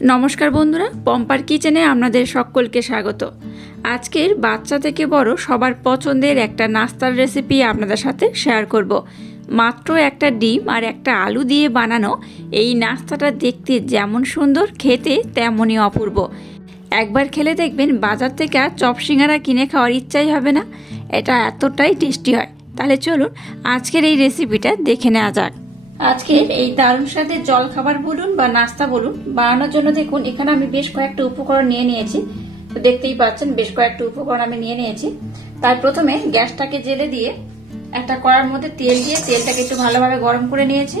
নমস্কার বন্ধুরা, পম্পার কিচেনে আপনাদের সকলকে স্বাগত। আজকের বাচ্চা থেকে বড় সবার পছন্দের একটা নাস্তার রেসিপি আপনাদের সাথে শেয়ার করব। মাত্র একটা ডিম আর একটা আলু দিয়ে বানানো এই নাস্তাটা দেখতে যেমন সুন্দর, খেতে তেমনই অপূর্ব। একবার খেলে দেখবেন বাজার থেকে আর চপ সিঙ্গারা কিনে খাওয়ার ইচ্ছাই হবে না। এটা এতটাই টেস্টি হয়। তাহলে চলুন আজকের এই রেসিপিটা দেখে নেওয়া যাক। আজকের এই দারুণ স্বাদের জলখাবার বলুন বা নাস্তা বলুন বানানোর জন্য দেখুন এখানে আমি বেশ কয়েকটা উপকরণ নিয়ে নিয়েছি। তো দেখতেই পাচ্ছেন বেশ কয়েকটা উপকরণ আমি নিয়ে নিয়েছি। তাই প্রথমে গ্যাসটাকে জেলে দিয়ে একটা কড়ার মধ্যে তেল দিয়ে তেলটাকে একটু ভালোভাবে গরম করে নিয়েছি।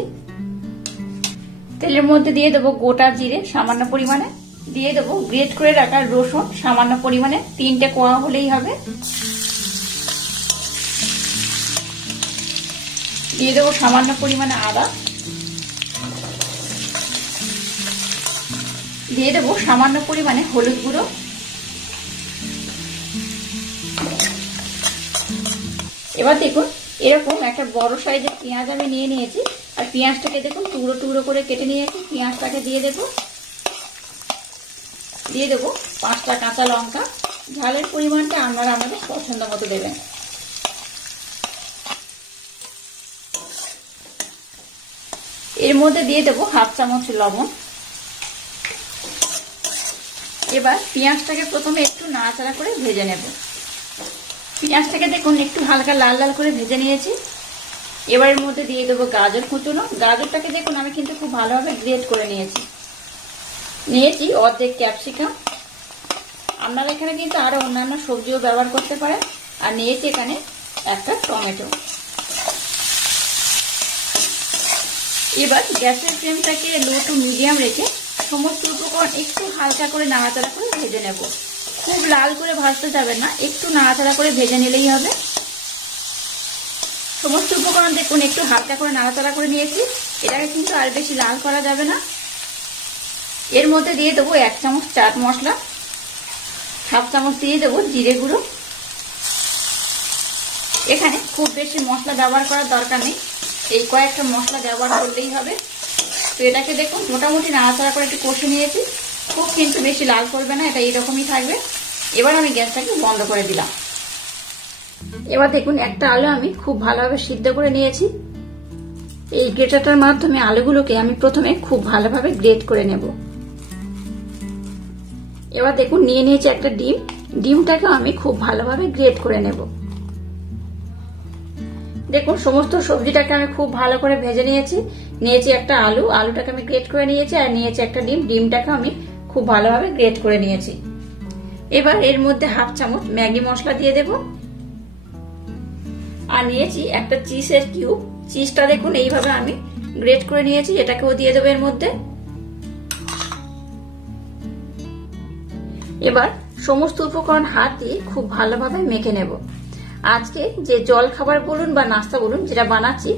তেলের মধ্যে দিয়ে দেবো গোটা জিরে সামান্য পরিমাণে, দিয়ে দেবো গ্রেট করে রাখা রসুন সামান্য পরিমাণে, 3টে কোয়া হলেই হবে। দিয়ে দেবো সামান্য পরিমাণে আদা, দিয়ে দেবো সামান্য পরিমাণে হলুদ গুঁড়ো, এবার দেখুন এরকম একটা বড় সাইজের পেঁয়াজ আমি নিয়ে নিয়েছি। আর পেঁয়াজটাকে দেখুন টুকরো টুকরো করে কেটে নিয়েছি। পেঁয়াজটাকে দিয়ে দেবো, দিয়ে দেবো 5টা কাঁচা লঙ্কা। ঝালের পরিমাণটা আপনারা আমাদের পছন্দ মতো দেবেন। এর মধ্যে দিয়ে দেবো 1/2 চামচ লবণ। এবার পেঁয়াজটাকে প্রথমে একটু নাড়াচাড়া করে ভেজে নেব। পেঁয়াজটাকে দেখুন একটু হালকা লাল লাল করে ভেজে নিয়েছি। এবার এর মধ্যে দিয়ে দেবো গাজর কুচনো। গাজরটাকে দেখুন আমি কিন্তু খুব ভালোভাবে গ্রেট করে নিয়েছি অর্ধেক ক্যাপসিকাম। আপনারা এখানে কিন্তু আরো অন্যান্য সবজিও ব্যবহার করতে পারেন। আর নিয়েছি এখানে একটা টমেটো। এবার গ্যাসের ফ্লেমটাকে লো টু মিডিয়াম রেখে সমস্ত উপকরণ একটু হালকা করে নাড়াচাড়া করে ভেজে নেব। খুব লাল করে ভাজতে যাবেন না, একটু নাড়াচাড়া করে ভেজে নিলেই হবে। সমস্ত উপকরণ দেখুন একটু হালকা করে নাড়াচাড়া করে নিয়েছি। এটাকে কিন্তু আর বেশি লাল করা যাবে না। এর মধ্যে দিয়ে দেবো 1 চামচ চাট মশলা, 1/2 চামচ দিয়ে দেবো জিরে গুঁড়ো। এখানে খুব বেশি মশলা ব্যবহার করার দরকার নেই, এই কয়েকটা মশলা ব্যবহার করলেই হবে। তো এটাকে দেখুন মোটামুটি নাড়াচাড়া করে একটু কষে নিয়েছি। খুব কিন্তু বেশি লাল করবে না, এটা এইরকমই থাকবে। এবার আমি গ্যাসটাকে বন্ধ করে দিলাম। এবার দেখুন একটা আলু আমি খুব ভালোভাবে সিদ্ধ করে নিয়েছি। এই গ্রেটারটার মাধ্যমে আলুগুলোকে আমি প্রথমে খুব ভালোভাবে গ্রেট করে নেব। এবার দেখুন নিয়ে নিয়েছি একটা ডিম। ডিমটাকে আমি খুব ভালোভাবে গ্রেট করে নেব। দেখুন সমস্ত সবজিটাকে আমি খুব ভালো করে ভেজে নিয়েছি একটা আলু, আলুটাকে আমি গ্রেট করে নিয়েছি। আর নিয়েছি একটা ডিম, ডিমটাকে আমি খুব ভালোভাবে গ্রেট করে নিয়েছি। এবার এর মধ্যে 1/2 চামচ ম্যাগি মশলা দিয়ে দেব। আর নিয়েছি একটা চিজের কিউব। চিজটা দেখুন এইভাবে আমি গ্রেট করে নিয়েছি, এটাকেও দিয়ে দেবো এর মধ্যে। এবার সমস্ত উপকরণ হাত দিয়ে খুব ভালোভাবে মেখে নেব। আজকে যে জল খাবার বলুন বা নাস্তা বলুন যেটা বানাচ্ছি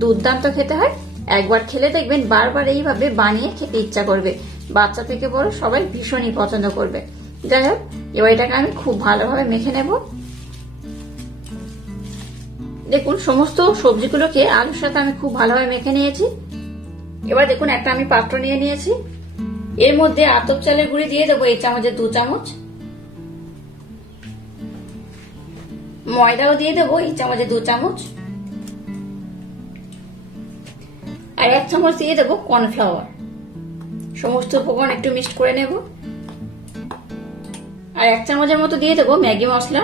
দুর্দান্ত খেতে হয়। একবার খেলে দেখবেন বারবার এইভাবে বানিয়ে খেতে ইচ্ছা করবে। বাচ্চা থেকে বড় সবাই ভীষণই পছন্দ করবে। যাই হোক এবার এটাকে আমি খুব ভালোভাবে মেখে নেব। দেখুন সমস্ত সবজিগুলোকে আলুর সাথে আমি খুব ভালোভাবে মেখে নিয়েছি। এবার দেখুন একটা আমি পাত্র নিয়ে নিয়েছি। এর মধ্যে আতপ চালের গুঁড়ি দিয়ে দেবো এই চামচের 2 চামচ। ময়দাও দিয়ে দেবো এই চামচে 2 চামচ। আর 1 চামচ দিয়ে দেবো কর্নফ্লাওয়ার। সমস্ত উপকরণ একটু মিক্সড করে নেব। আর 1 চামচের মতো দিয়ে দেবো ম্যাগি মশলা।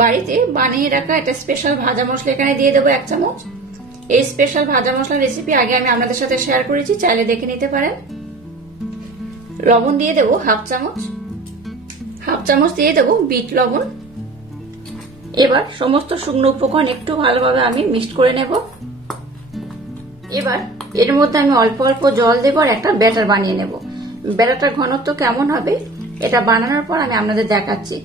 বাড়িতে বানিয়ে রাখা একটা স্পেশাল ভাজা মশলা এখানে দিয়ে দেবো 1 চামচ। এই স্পেশাল ভাজা মশলার রেসিপি আগে আমি আপনাদের সাথে শেয়ার করেছি, চাইলে দেখে নিতে পারেন। লবণ দিয়ে দেবো 1/2 চামচ। 1/2 চামচ দিয়ে দেবো বিট লবণ। এবার সমস্ত শুকনো উপকরণ একটু ভালোভাবে আমি মিক্সড করে নেব। এবার এর মধ্যে আমি অল্প অল্প জল দেবো আর একটা ব্যাটার বানিয়ে নেব। ব্যাটারটার ঘনত্ব কেমন হবে এটা বানানোর পর আমি আপনাদের দেখাচ্ছি।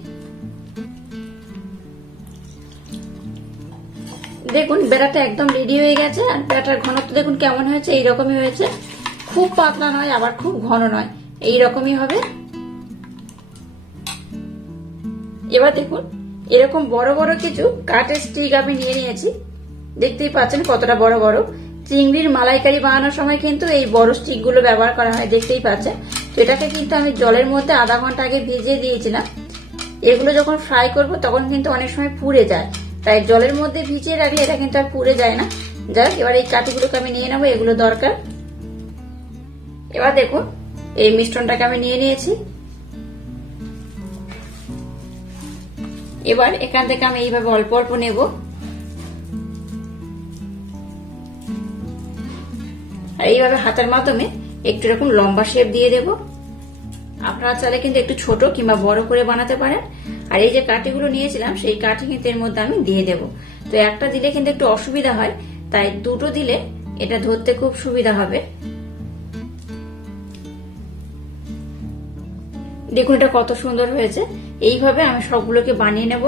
দেখুন ব্যাটারটা একদম রেডি হয়ে গেছে। আর ব্যাটার ঘনত্ব দেখুন কেমন হয়েছে, এইরকমই হয়েছে। খুব পাতলা নয় আবার খুব ঘন নয়, এইরকমই হবে। এবার দেখুন এরকম বড় বড় কিছু কাঠের স্টিক আমি নিয়ে নিয়েছি। দেখতেই পাচ্ছেন কতটা বড় বড়। চিংড়ির মালাইকারি বানানোর সময় কিন্তু এই বড় স্টিকগুলো ব্যবহার করা হয়, দেখতেই পাচ্ছেন। তো এটাকে কিন্তু আমি জলের মধ্যে আধা ঘন্টা আগে ভিজিয়ে দিয়েছিলাম। এগুলো যখন ফ্রাই করব তখন কিন্তু অনেক সময় পুড়ে যায়, তাই জলের মধ্যে ভিজিয়ে রাখলে এটা কিন্তু আর পুড়ে যায় না। যাক, এবার এই কাঠিগুলোকে আমি নিয়ে নেবো, এগুলো দরকার। এবার দেখুন এই মিশ্রণটাকে আমি নিয়ে নিয়েছি। এবার এখান থেকে আমি এইভাবে অল্প অল্প নেব, আর এইভাবে হাতের মাধ্যমে একটু এরকম লম্বা শেপ দিয়ে দেব। আপনারা চাইলে কিন্তু একটু ছোট কিংবা বড় করে বানাতে পারেন। আর এই যে কাঠিগুলো নিয়েছিলাম সেই কাঠি কিন্তু এর মধ্যে আমি দিয়ে দেব। তো একটা দিলে কিন্তু একটু অসুবিধা হয়, তাই দুটো দিলে এটা ধরতে খুব সুবিধা হবে। দেখুন এটা কত সুন্দর হয়েছে। এইভাবে আমি সবগুলোকে বানিয়ে নেব।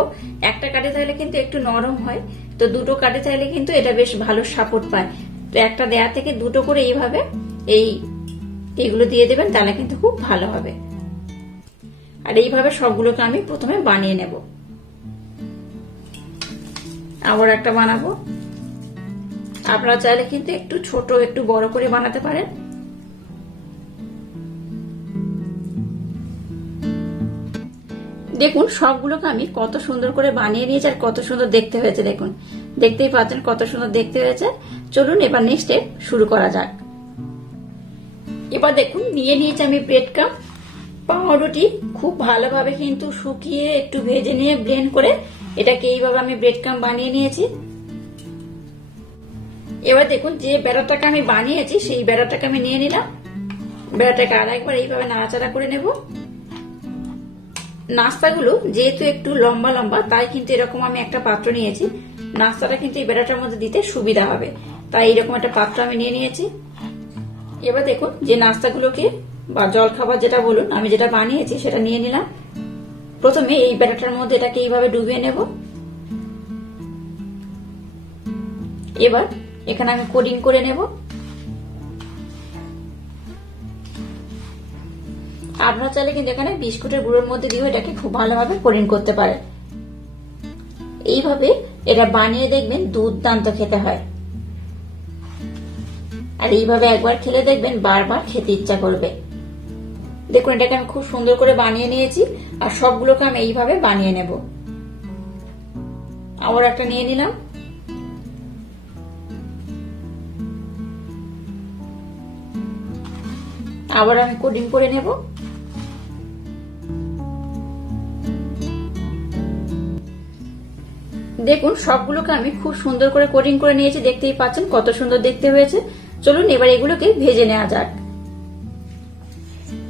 একটা কাঠি চাইলে কিন্তু একটু নরম হয়, তো দুটো কাঠি চাইলে কিন্তু এটা বেশ ভালো সাপোর্ট পায়। তো একটা দেয়া থেকে দুটো করে এইভাবে এইগুলো দিয়ে দেবেন, তাহলে কিন্তু খুব ভালো হবে। আর এইভাবে সবগুলোকে আমি প্রথমে বানিয়ে নেব। আবার একটা বানাবো। আপনারা চাইলে কিন্তু একটু ছোট একটু বড় করে বানাতে পারেন। দেখুন সবগুলোকে আমি কত সুন্দর করে বানিয়ে নিয়েছি আর কত সুন্দর দেখতে হয়েছে। দেখুন, দেখতেই পাচ্ছেন কত সুন্দর দেখতে হয়েছে। চলুন এবার নেক্সট স্টেপ শুরু করা যাক। এবার দেখুন নিয়ে নিয়েছি আমি ব্রেড ক্রাম্ব। পাউরুটি খুব ভালোভাবে কিন্তু শুকিয়ে একটু ভেজে নিয়ে ব্লেন্ড করে এটাকে এইভাবে আমি ব্রেড ক্রাম্ব বানিয়ে নিয়েছি। এবার দেখুন যে ব্যাটারটাকে আমি বানিয়েছি সেই ব্যাটারটাকে আমি নিয়ে নিলাম। ব্যাটারটাকে আর একবার এইভাবে নাড়াচাড়া করে নেব। নাস্তাগুলো যেহেতু একটু লম্বা লম্বা, তাই কিন্তু এরকম আমি একটা পাত্র নিয়েছি। নাস্তাটা কিন্তু এই ব্যাটারটার মধ্যে দিতে সুবিধা হবে, তাই এরকম একটা পাত্র আমি নিয়ে নিয়েছি। এবার দেখুন যে নাস্তাগুলোকে বা জল খাবার যেটা বলুন, আমি যেটা বানিয়েছি সেটা নিয়ে নিলাম। প্রথমে এই ব্যাটারটার মধ্যে এটাকে এইভাবে ডুবিয়ে নেব। এবার এখানে আমি কোডিং করে নেব। আপনারা চাইলে কিন্তু এখানে বিস্কুটের গুঁড়োর মধ্যে দিয়েও এটাকে খুব ভালোভাবে কোডিং করতে পারেন। এইভাবে এটা বানিয়ে দেখবেন দুর্দান্ত খেতে হয়। আর এইভাবে একবার খেলে দেখবেন বারবার খেতে ইচ্ছা করবে। দেখুন এটাকে আমি খুব সুন্দর করে বানিয়ে নিয়েছি, আর সবগুলোকে আমি এইভাবে বানিয়ে নেব। আবার একটা নিয়ে নিলাম। আবার আমি কোডিং করে নেব। দেখুন সবগুলোকে আমি খুব সুন্দর করে কোডিং করে নিয়েছি, দেখতেই পাচ্ছেন কত সুন্দর দেখতে হয়েছে। চলুন এবার এগুলোকে ভেজে নেওয়া যাক।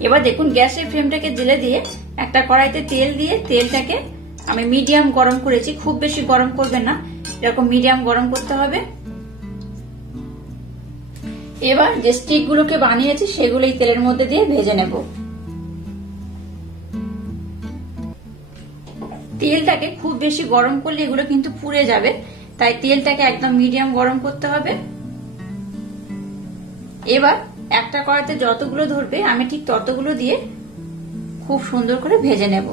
এবার দেখুন গ্যাসের ফ্লেমটাকে জেলে দিয়ে একটা কড়াইতে তেল দিয়ে তেলটাকে আমি মিডিয়াম গরম করেছি, খুব বেশি গরম করবেন না, এরকম মিডিয়াম গরম করতে হবে। এবার যে স্টিকগুলোকে বানিয়েছি সেগুলো এই তেলের মধ্যে দিয়ে ভেজে নেব। তেলটাকে খুব বেশি গরম করলে এগুলো কিন্তু পুড়ে যাবে, তাই তেলটাকে একদম মিডিয়াম গরম করতে হবে। এবার একটা কড়াইতে যতগুলো ধরবে আমি ঠিক ততগুলো দিয়ে খুব সুন্দর করে ভেজে নেব।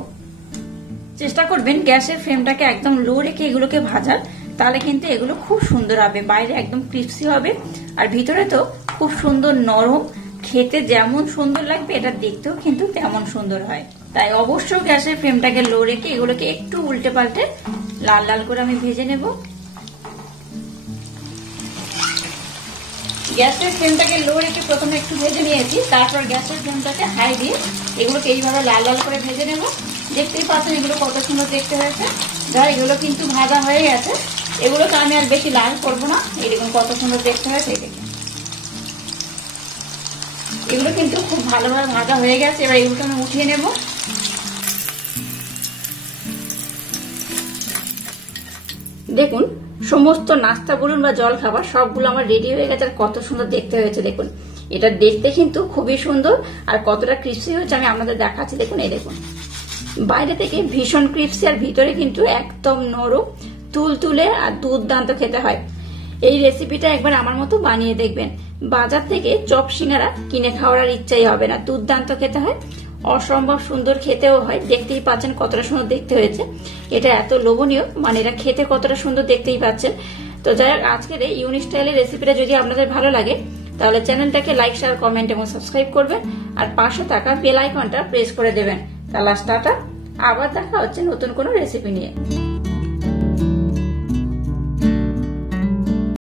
চেষ্টা করবেন গ্যাসের ফ্লেমটাকে একদম লো রেখে এগুলোকে ভাজার, তাহলে কিন্তু এগুলো খুব সুন্দর হবে। বাইরে একদম ক্রিস্পি হবে আর ভিতরে তো খুব সুন্দর নরম, খেতে যেমন সুন্দর লাগবে এটা দেখতেও কিন্তু তেমন সুন্দর হয়। তাই অবশ্যই গ্যাসের ফ্লেমটাকে লো রেখে এগুলোকে একটু উল্টে পাল্টে লাল লাল করে আমি ভেজে নেব। গ্যাসের ফ্লেমটাকে লো রেখে প্রথমে একটু ভেজে নিয়েছি, তারপর গ্যাসের ফ্লেমটাকে হাই দিয়ে এগুলোকে এইভাবে লাল লাল করে ভেজে নেব। দেখতেই পাচ্ছেন এগুলো কত সুন্দর দেখতে হয়েছে। ধর এগুলো কিন্তু ভাজা হয়ে গেছে, এগুলোকে আমি আর বেশি লাল করবো না। এরকম কত সুন্দর দেখতে হয়েছে, এগুলো কিন্তু খুব ভালোভাবে ভাজা হয়ে গেছে। এবার এগুলোকে আমি উঠিয়ে নেব। দেখুন সমস্ত নাস্তা বলুন বা জল খাবার সবগুলো আমার রেডি হয়ে গেছে, আর কত সুন্দর দেখতে হয়েছে। দেখুন এটা দেখতে কিন্তু খুবই সুন্দর, আর কতটা ক্রিস্পি হয়েছে আমি আপনাদের দেখাচ্ছি। দেখুন এই দেখুন বাইরে থেকে ভীষণ ক্রিস্পি আর ভিতরে কিন্তু একদম নরম তুলতুলে আর দুর্দান্ত খেতে হয়। এই রেসিপিটা একবার আমার মতো বানিয়ে দেখবেন। বাজার থেকে চপ সিঙ্গারা কিনে খাওয়ার ইচ্ছাই হবে না, দুর্দান্ত খেতে হয়, অসম্ভব সুন্দর খেতেও হয়। দেখতেই পাচ্ছেন কতটা সুন্দর দেখতে হয়েছে। এটা এত লোভনীয়, মানে এটা খেতে কতটা সুন্দর দেখতেই পাচ্ছেন। তো যাই হোক, আজকের এই ইউনিক স্টাইলের রেসিপিটা যদি আপনাদের ভালো লাগে তাহলে চ্যানেলটাকে লাইক, শেয়ার, কমেন্ট এবং সাবস্ক্রাইব করবেন আর পাশে থাকা বেল আইকনটা প্রেস করে দেবেন। তাহলে টাটা, আবার দেখা হচ্ছে নতুন কোনো রেসিপি নিয়ে।